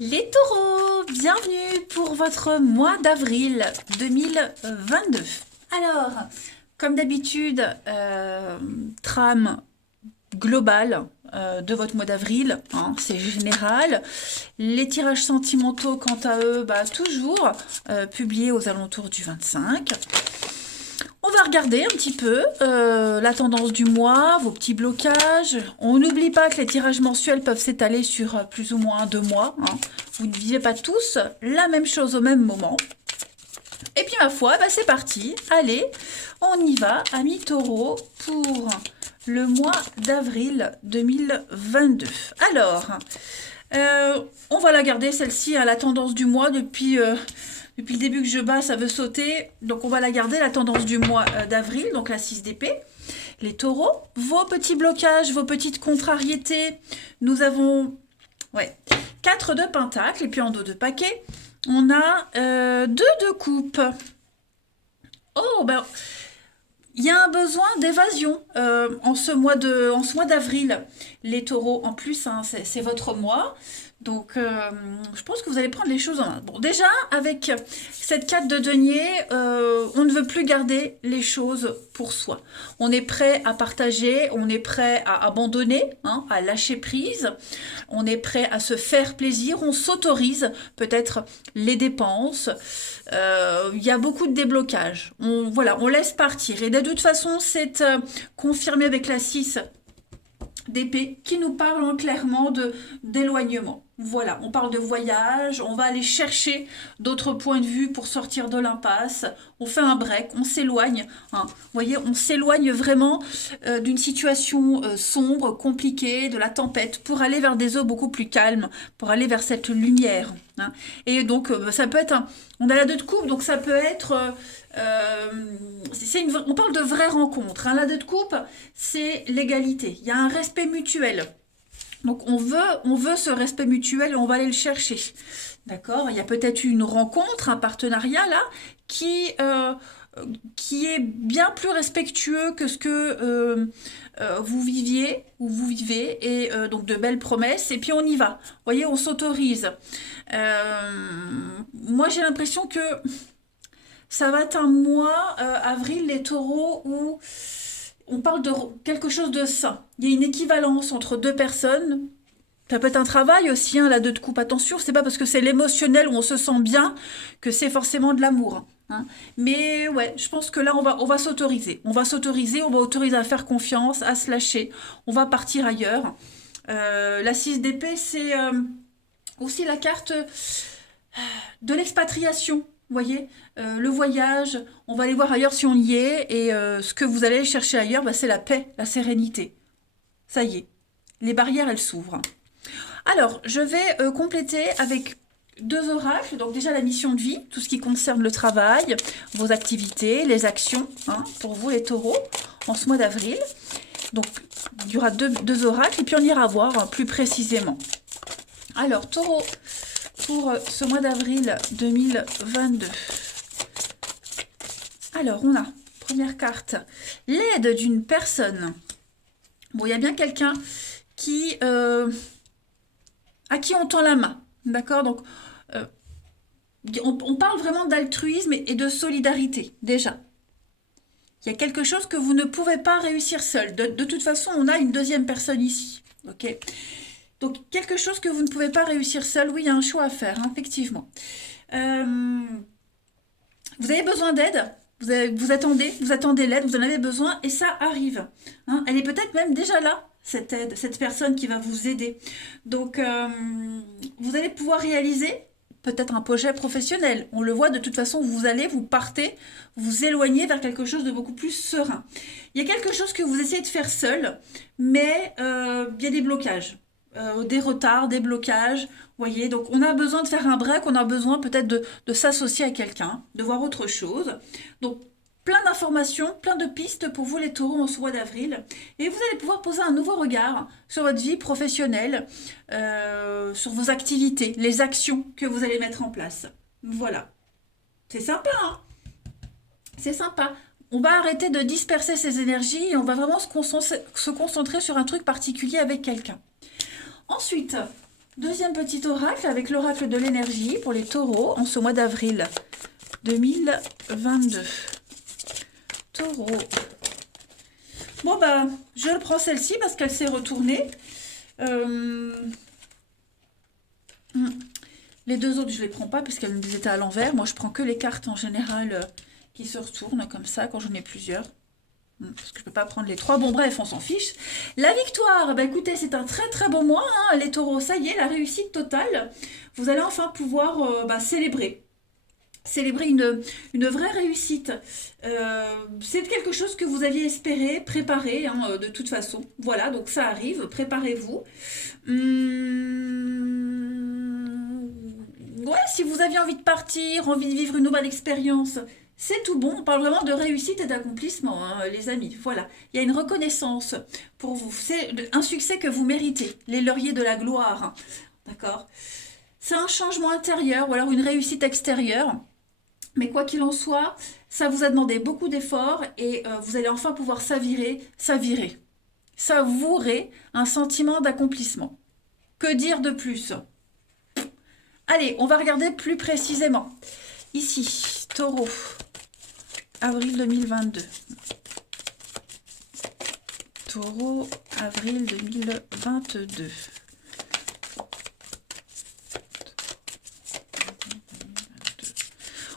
Les taureaux, bienvenue pour votre mois d'avril 2022. Alors, comme d'habitude, trame globale de votre mois d'avril, hein, c'est général. Les tirages sentimentaux, quant à eux, toujours publiés aux alentours du 25. On va regarder un petit peu la tendance du mois, vos petits blocages. On n'oublie pas que les tirages mensuels peuvent s'étaler sur plus ou moins 2 mois, hein. Vous ne vivez pas tous la même chose au même moment. Et puis ma foi, c'est parti. Allez, on y va, amis taureaux, pour le mois d'avril 2022. Alors, on va la garder celle-ci à la tendance du mois depuis le début que je bats, ça veut sauter. Donc on va la garder, la tendance du mois d'avril, donc la 6 d'épée. Les taureaux, vos petits blocages, vos petites contrariétés. Nous avons 4 de pentacle et puis en dos de paquet, on a 2 de coupe. Oh, il y a un besoin d'évasion en ce mois d'avril. Les taureaux, en plus, hein, c'est votre mois. Donc, je pense que vous allez prendre les choses en main. Bon, déjà, avec cette 4 de denier, on ne veut plus garder les choses pour soi. On est prêt à partager, on est prêt à abandonner, hein, à lâcher prise. On est prêt à se faire plaisir, on s'autorise peut-être les dépenses. Il y a beaucoup de déblocage. On laisse partir. Et de toute façon, c'est confirmé avec la 6 d'épée qui nous parle clairement d'éloignement. Voilà, on parle de voyage, on va aller chercher d'autres points de vue pour sortir de l'impasse, on fait un break, on s'éloigne, hein. Vous voyez, on s'éloigne vraiment d'une situation sombre, compliquée, de la tempête, pour aller vers des eaux beaucoup plus calmes, pour aller vers cette lumière, hein. Et donc, ça peut être, on a la 2 de coupe, donc ça peut être... on parle de vraie rencontre, hein. La 2 de coupe, c'est l'égalité. Il y a un respect mutuel. Donc on veut ce respect mutuel et on va aller le chercher. D'accord? Il y a peut-être une rencontre, un partenariat là, qui est bien plus respectueux que ce que vous viviez ou vous vivez. Et donc de belles promesses. Et puis on y va. Vous voyez, on s'autorise. Moi j'ai l'impression que ça va être un mois, avril, les taureaux, où on parle de quelque chose de sain. Il y a une équivalence entre 2 personnes. Ça peut être un travail aussi, hein, la 2 de coupe. Attention, c'est pas parce que c'est l'émotionnel où on se sent bien que c'est forcément de l'amour, hein. Mais ouais, je pense que là, on va s'autoriser. On va s'autoriser, on va autoriser à faire confiance, à se lâcher. On va partir ailleurs. La 6 d'épée, c'est aussi la carte de l'expatriation. Vous voyez, le voyage, on va aller voir ailleurs si on y est, et ce que vous allez chercher ailleurs, c'est la paix, la sérénité. Ça y est, les barrières, elles s'ouvrent. Alors, je vais compléter avec 2 oracles. Donc déjà la mission de vie, tout ce qui concerne le travail, vos activités, les actions, hein, pour vous les taureaux, en ce mois d'avril. Donc, il y aura deux oracles, et puis on ira voir plus précisément. Alors, taureau, pour ce mois d'avril 2022. Alors, on a, première carte, l'aide d'une personne. Bon, il y a bien quelqu'un qui, à qui on tend la main, d'accord? Donc, on parle vraiment d'altruisme et de solidarité, déjà. Il y a quelque chose que vous ne pouvez pas réussir seul. De toute façon, on a une deuxième personne ici, ok? Donc, quelque chose que vous ne pouvez pas réussir seul, oui, il y a un choix à faire, hein, effectivement. Vous avez besoin d'aide, vous attendez l'aide, vous en avez besoin, et ça arrive, hein. Elle est peut-être même déjà là, cette aide, cette personne qui va vous aider. Donc, vous allez pouvoir réaliser peut-être un projet professionnel. On le voit, de toute façon, vous partez, vous éloignez vers quelque chose de beaucoup plus serein. Il y a quelque chose que vous essayez de faire seul, mais il y a des blocages. Des retards, des blocages, vous voyez, donc on a besoin de faire un break, on a besoin peut-être de s'associer à quelqu'un, de voir autre chose. Donc plein d'informations, plein de pistes pour vous les taureaux en ce mois d'avril, et vous allez pouvoir poser un nouveau regard sur votre vie professionnelle, sur vos activités, les actions que vous allez mettre en place. Voilà, c'est sympa, hein? C'est sympa. On va arrêter de disperser ses énergies et on va vraiment se concentrer sur un truc particulier avec quelqu'un. Ensuite, Deuxième petit oracle avec l'oracle de l'énergie pour les taureaux en ce mois d'avril 2022. Taureau. Bon, bah, je le prends celle-ci parce qu'elle s'est retournée. Les deux autres, je ne les prends pas puisqu'elles étaient à l'envers. Moi, je prends que les cartes en général qui se retournent comme ça quand j'en ai plusieurs. Parce que je ne peux pas prendre les trois. Bon, bref, on s'en fiche. La victoire, bah écoutez, c'est un très très beau mois, hein, les taureaux. Ça y est, la réussite totale. Vous allez enfin pouvoir célébrer. Célébrer une vraie réussite. C'est quelque chose que vous aviez espéré, préparé, hein, de toute façon. Voilà, donc ça arrive, préparez-vous. Ouais, si vous aviez envie de partir, envie de vivre une nouvelle expérience, c'est tout bon. On parle vraiment de réussite et d'accomplissement, hein, les amis. Voilà, il y a une reconnaissance pour vous. C'est un succès que vous méritez, les lauriers de la gloire. Hein. D'accord? C'est un changement intérieur ou alors une réussite extérieure. Mais quoi qu'il en soit, ça vous a demandé beaucoup d'efforts et vous allez enfin pouvoir savourer un sentiment d'accomplissement. Que dire de plus? Allez, on va regarder plus précisément. Ici, taureau, avril 2022. Taureau, avril 2022.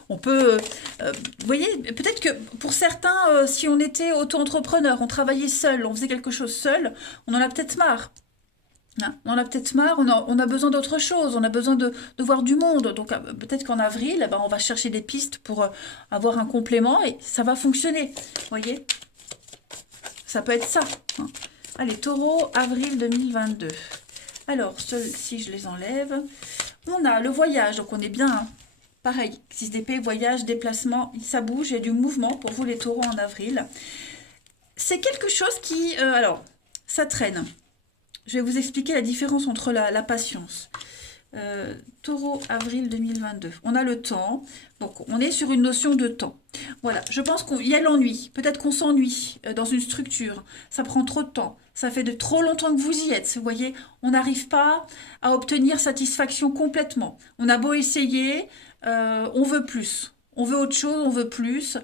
On peut, vous voyez, peut-être que pour certains, si on était auto-entrepreneur, on travaillait seul, on faisait quelque chose seul, on en a peut-être marre. Hein, on en a peut-être marre, on a besoin d'autre chose, on a besoin de voir du monde. Donc peut-être qu'en avril, eh ben, on va chercher des pistes pour avoir un complément et ça va fonctionner. Vous voyez? Ça peut être ça. Hein. Allez, taureau, avril 2022. Alors, si je les enlève, on a le voyage, donc on est bien... Hein. Pareil, 6 d'épée, voyage, déplacement, ça bouge, il y a du mouvement pour vous les taureaux en avril. C'est quelque chose qui... alors, ça traîne. Je vais vous expliquer la différence entre la patience. Taureau, avril 2022. On a le temps, donc on est sur une notion de temps. Voilà, je pense qu'il y a l'ennui. Peut-être qu'on s'ennuie dans une structure. Ça prend trop de temps. Ça fait de trop longtemps que vous y êtes. Vous voyez, on n'arrive pas à obtenir satisfaction complètement. On a beau essayer... on veut plus, on veut autre chose, on veut plus.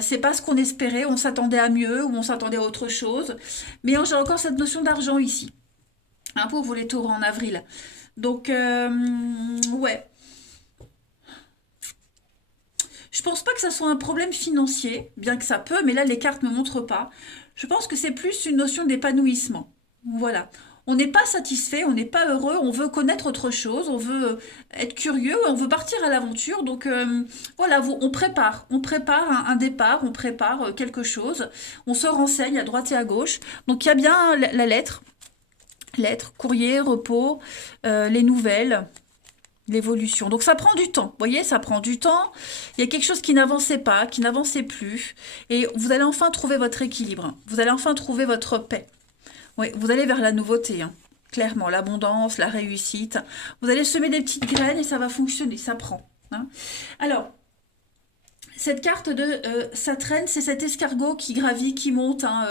C'est pas ce qu'on espérait, on s'attendait à mieux ou on s'attendait à autre chose. Mais j'ai encore cette notion d'argent ici, hein, pour vous les taureaux en avril. Donc, ouais. Je pense pas que ça soit un problème financier, bien que ça peut, mais là les cartes ne me montrent pas. Je pense que c'est plus une notion d'épanouissement. Voilà. On n'est pas satisfait, on n'est pas heureux, on veut connaître autre chose, on veut être curieux, on veut partir à l'aventure. Donc voilà, on prépare un départ, on prépare quelque chose, on se renseigne à droite et à gauche. Donc il y a bien la lettre, courrier, repos, les nouvelles, l'évolution. Donc ça prend du temps, vous voyez, ça prend du temps. Il y a quelque chose qui n'avançait pas, qui n'avançait plus. Et vous allez enfin trouver votre équilibre, vous allez enfin trouver votre paix. Oui, vous allez vers la nouveauté, hein. Clairement, l'abondance, la réussite. Vous allez semer des petites graines et ça va fonctionner, ça prend. Hein. Alors, cette carte de ça traîne, c'est cet escargot qui gravit, qui monte, hein,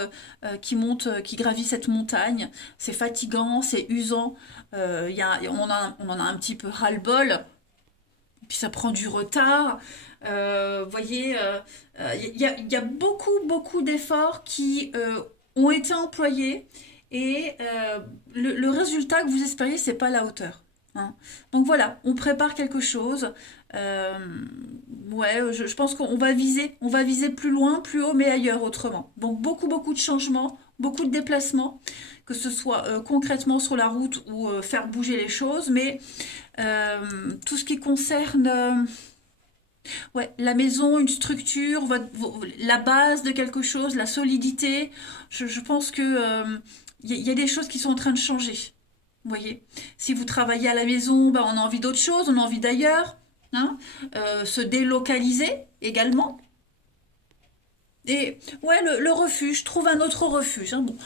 qui gravit cette montagne. C'est fatigant, c'est usant. On en a un petit peu ras-le-bol. Puis ça prend du retard. Vous voyez, il y a beaucoup d'efforts qui ont été employés. Et le résultat que vous espériez, c'est pas à la hauteur. Hein. Donc voilà, on prépare quelque chose. Ouais, je pense qu'on va viser plus loin, plus haut, mais ailleurs autrement. Donc beaucoup de changements, beaucoup de déplacements, que ce soit concrètement sur la route ou faire bouger les choses, mais tout ce qui concerne ouais, la maison, une structure, la base de quelque chose, la solidité, je pense que y a des choses qui sont en train de changer. Vous voyez, si vous travaillez à la maison, ben, on a envie d'autre chose, on a envie d'ailleurs. Hein, se délocaliser également. Et ouais, le refuge, trouve un autre refuge. Hein. Bon,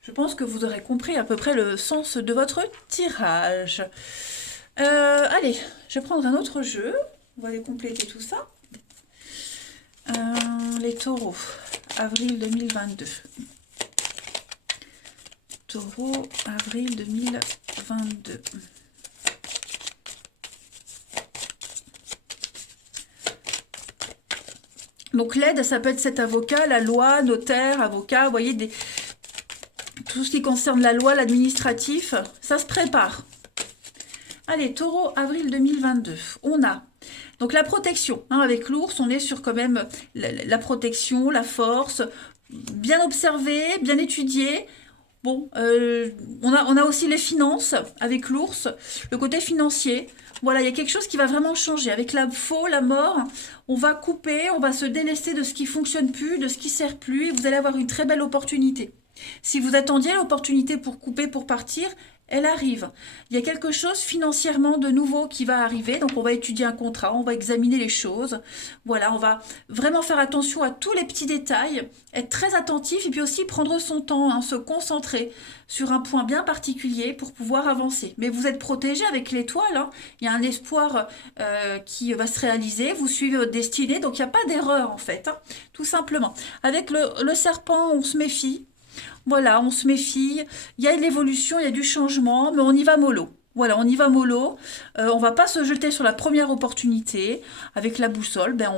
je pense que vous aurez compris à peu près le sens de votre tirage. Allez, je vais prendre un autre jeu. On va aller compléter tout ça. Les taureaux, avril 2022. Taureau, avril 2022. Donc l'aide, ça peut être cet avocat, la loi, notaire, avocat, vous voyez, tout ce qui concerne la loi, l'administratif, ça se prépare. Allez, Taureau, avril 2022. On a donc la protection. Hein, avec l'ours, on est sur quand même la protection, la force, bien observé, bien étudié. Bon, on a aussi les finances avec l'ours, le côté financier. Voilà, il y a quelque chose qui va vraiment changer. Avec la faux, la mort, on va couper, on va se délester de ce qui ne fonctionne plus, de ce qui ne sert plus, et vous allez avoir une très belle opportunité. Si vous attendiez l'opportunité pour couper, pour partir, elle arrive. Il y a quelque chose financièrement de nouveau qui va arriver, donc on va étudier un contrat, on va examiner les choses. Voilà, on va vraiment faire attention à tous les petits détails, être très attentif et puis aussi prendre son temps, hein, se concentrer sur un point bien particulier pour pouvoir avancer. Mais vous êtes protégé avec l'étoile, hein. Il y a un espoir qui va se réaliser, vous suivez votre destinée, donc il n'y a pas d'erreur en fait, hein, tout simplement. Avec le serpent, on se méfie. Voilà, on se méfie, il y a de l'évolution, il y a du changement, mais on y va mollo. Voilà, on y va mollo, on va pas se jeter sur la première opportunité. Avec la boussole, ben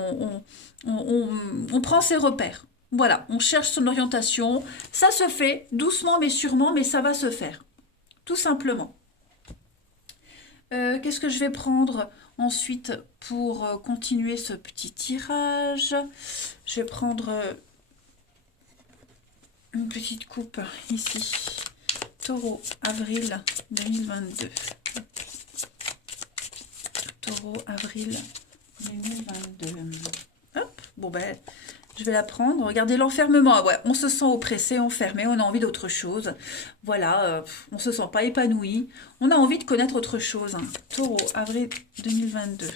on prend ses repères. Voilà, on cherche son orientation, ça se fait doucement mais sûrement, mais ça va se faire, tout simplement. Qu'est-ce que je vais prendre ensuite pour continuer ce petit tirage? Je vais prendre... une petite coupe ici. Taureau, avril 2022. Taureau, avril 2022. Hop, bon ben, je vais la prendre. Regardez l'enfermement. Ah ouais, on se sent oppressé, enfermé, on a envie d'autre chose. Voilà, on se sent pas épanoui. On a envie de connaître autre chose. Hein. Taureau, avril 2022.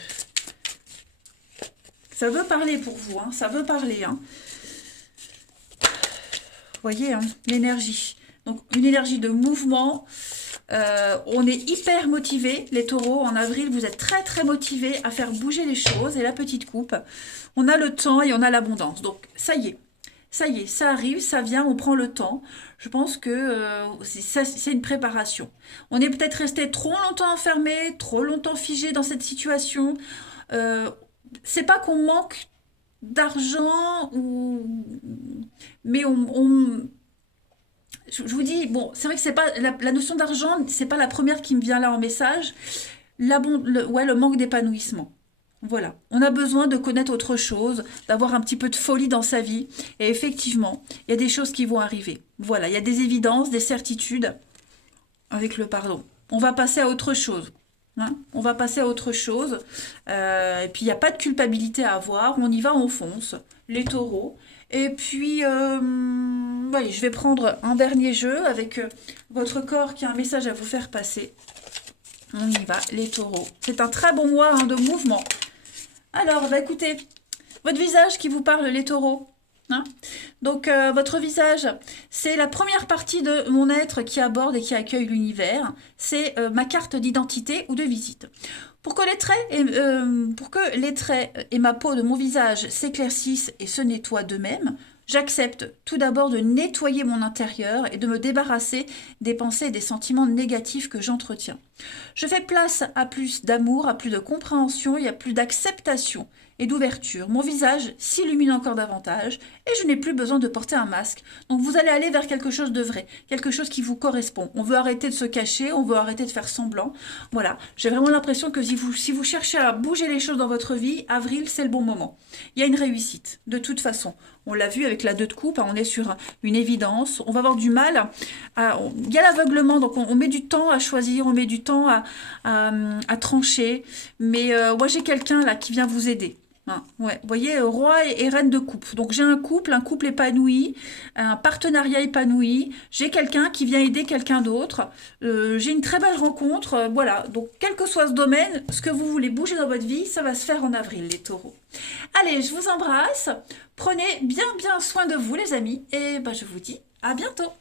Ça veut parler pour vous, hein, ça veut parler. Hein. Voyez, hein, l'énergie. Donc, une énergie de mouvement. On est hyper motivé, les taureaux. En avril, vous êtes très, très motivés à faire bouger les choses. Et la petite coupe, on a le temps et on a l'abondance. Donc, ça y est, ça arrive, ça vient, on prend le temps. Je pense que c'est une préparation. On est peut-être resté trop longtemps enfermé, trop longtemps figé dans cette situation. C'est pas qu'on manque d'argent mais je vous dis, bon, c'est vrai que c'est pas la notion d'argent, c'est pas la première qui me vient là en message. Le manque d'épanouissement. Voilà, on a besoin de connaître autre chose, d'avoir un petit peu de folie dans sa vie. Et effectivement, il y a des choses qui vont arriver. Voilà, il y a des évidences, des certitudes avec le pardon. On va passer à autre chose. Hein, on va passer à autre chose. Et puis, il n'y a pas de culpabilité à avoir. On y va, on fonce. Les taureaux. Et puis, voilà, je vais prendre un dernier jeu avec votre corps qui a un message à vous faire passer. On y va, les taureaux. C'est un très bon mois hein, de mouvement. Alors, bah, écoutez, votre visage qui vous parle, les taureaux. Hein, donc, votre visage, c'est la première partie de mon être qui aborde et qui accueille l'univers. C'est ma carte d'identité ou de visite. Pour que les traits et ma peau de mon visage s'éclaircissent et se nettoient d'eux-mêmes, j'accepte tout d'abord de nettoyer mon intérieur et de me débarrasser des pensées et des sentiments négatifs que j'entretiens. Je fais place à plus d'amour, à plus de compréhension et à plus d'acceptation et d'ouverture. Mon visage s'illumine encore davantage et je n'ai plus besoin de porter un masque. Donc vous allez aller vers quelque chose de vrai, quelque chose qui vous correspond. On veut arrêter de se cacher, on veut arrêter de faire semblant. Voilà, j'ai vraiment l'impression que si vous cherchez à bouger les choses dans votre vie, avril, c'est le bon moment. Il y a une réussite, de toute façon. On l'a vu avec la 2 de coupe, on est sur une évidence. On va avoir du mal. Il y a l'aveuglement, donc on met du temps à choisir, on met du temps à trancher. Mais moi, j'ai quelqu'un là qui vient vous aider. Hein, ouais. Vous voyez, roi et reine de coupe. Donc j'ai un couple épanoui, un partenariat épanoui. J'ai quelqu'un qui vient aider quelqu'un d'autre. J'ai une très belle rencontre. Voilà, donc quel que soit ce domaine, ce que vous voulez bouger dans votre vie, ça va se faire en avril, les taureaux. Allez, je vous embrasse. Prenez bien soin de vous, les amis. Et ben, je vous dis à bientôt.